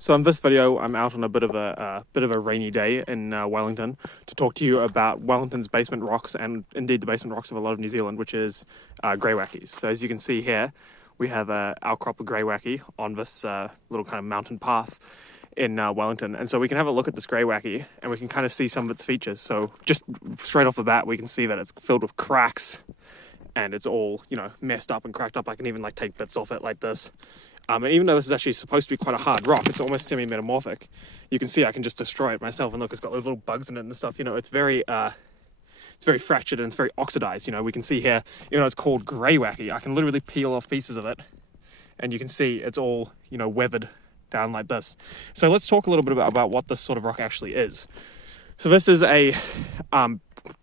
So in this video, I'm out on a bit of a rainy day in Wellington to talk to you about Wellington's basement rocks and indeed the basement rocks of a lot of New Zealand, which is Greywackes. So as you can see here, we have a outcrop of Greywacke on this little kind of mountain path in Wellington, and so we can have a look at this Greywacke and we can kind of see some of its features. So just straight off the bat, we can see that it's filled with cracks and it's all, you know, messed up and cracked up. I can even like take bits off it like this. And even though this is actually supposed to be quite a hard rock, it's almost semi-metamorphic. You can see I can just destroy it myself, and look, it's got little bugs in it and stuff. You know, it's very fractured and it's very oxidized. You know, we can see here, you know, it's called Greywacke. I can literally peel off pieces of it, and you can see it's all, you know, weathered down like this. So let's talk a little bit about what this sort of rock actually is. So this is a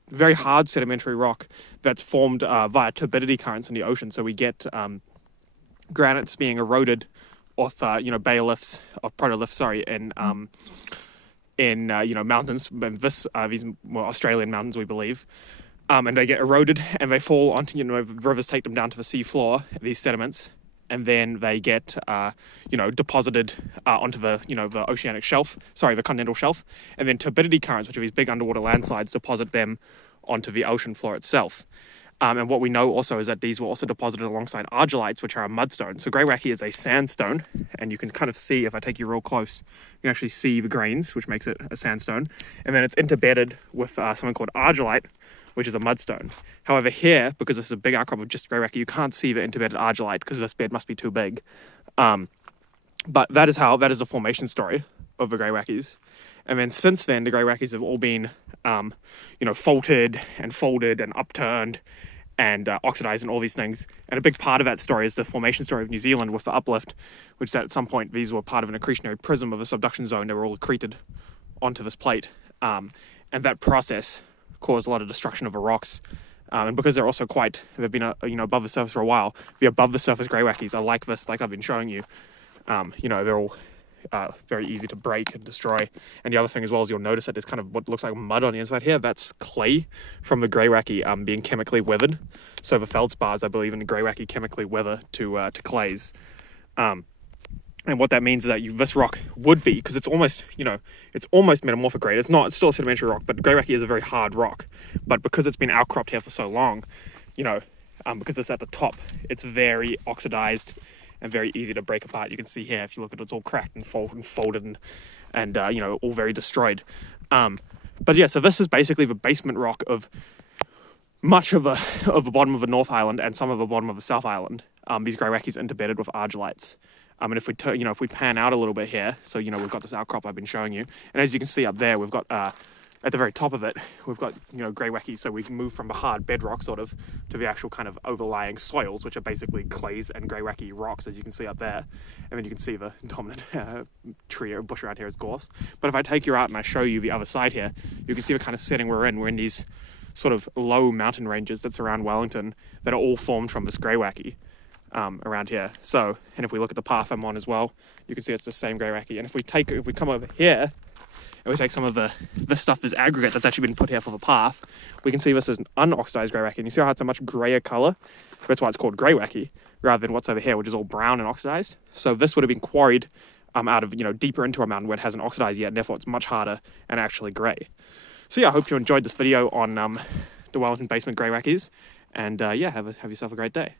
very hard sedimentary rock that's formed via turbidity currents in the ocean. So we get granites being eroded off, you know, baoliths or protoliths, sorry, in you know, mountains, these Australian mountains, we believe, and they get eroded and they fall onto, you know, rivers take them down to the sea floor, these sediments, and then they get, you know, deposited onto the, you know, the oceanic shelf, sorry, the continental shelf, and then turbidity currents, which are these big underwater landslides, deposit them onto the ocean floor itself. And what we know also is that these were also deposited alongside argillites, which are a mudstone. So Greywacke is a sandstone, and you can kind of see, if I take you real close, you can actually see the grains, which makes it a sandstone. And then it's interbedded with something called argillite, which is a mudstone. However, here, because this is a big outcrop of just Greywacke, you can't see the interbedded argillite because this bed must be too big. But that is the formation story of the Greywackes. And then since then, the Greywackes have all been, you know, faulted and folded and upturned and oxidized and all these things. And a big part of that story is the formation story of New Zealand with the uplift, which is that at some point these were part of an accretionary prism of a subduction zone. They were all accreted onto this plate. And that process caused a lot of destruction of the rocks. And because they're also they've been, you know, above the surface for a while, the above the surface Greywackes are like this, like I've been showing you. You know, they're all very easy to break and destroy. And the other thing as well is you'll notice that there's kind of what looks like mud on the inside here. That's clay from the Greywacke being chemically weathered. So the feldspars, I believe, in the Greywacke chemically weather to clays. And what that means is that this rock would be, because it's almost, you know, it's almost metamorphic grade. It's not, it's still a sedimentary rock, but Greywacke is a very hard rock. But because it's been outcropped here for so long, you know, because it's at the top, it's very oxidized and very easy to break apart. You can see here, if you look at it, it's all cracked and folded and you know, all very destroyed. But yeah, so this is basically the basement rock of much of the bottom of the North Island and some of the bottom of the South Island. These Greywackes interbedded with argillites. And if we you know, if we pan out a little bit here, so, you know, we've got this outcrop I've been showing you, and as you can see up there, we've got at the very top of it, we've got, you know, Greywackes, so we can move from the hard bedrock sort of to the actual kind of overlying soils, which are basically clays and Greywacke rocks, as you can see up there. And then you can see the dominant tree or bush around here is gorse. But if I take you out and I show you the other side here, you can see the kind of setting we're in. We're in these sort of low mountain ranges that surround Wellington that are all formed from this Greywacke around here. So, and if we look at the path I'm on as well, you can see it's the same Greywacke. And if we come over here, and we take some of this stuff, this aggregate that's actually been put here for the path, we can see this is an unoxidized Greywacke. And you see how it's a much grayer color? That's why it's called Greywacke, rather than what's over here, which is all brown and oxidized. So this would have been quarried out of, you know, deeper into a mountain where it hasn't oxidized yet, and therefore it's much harder and actually gray. So yeah, I hope you enjoyed this video on the Wellington basement Greywackes, and yeah, have yourself a great day.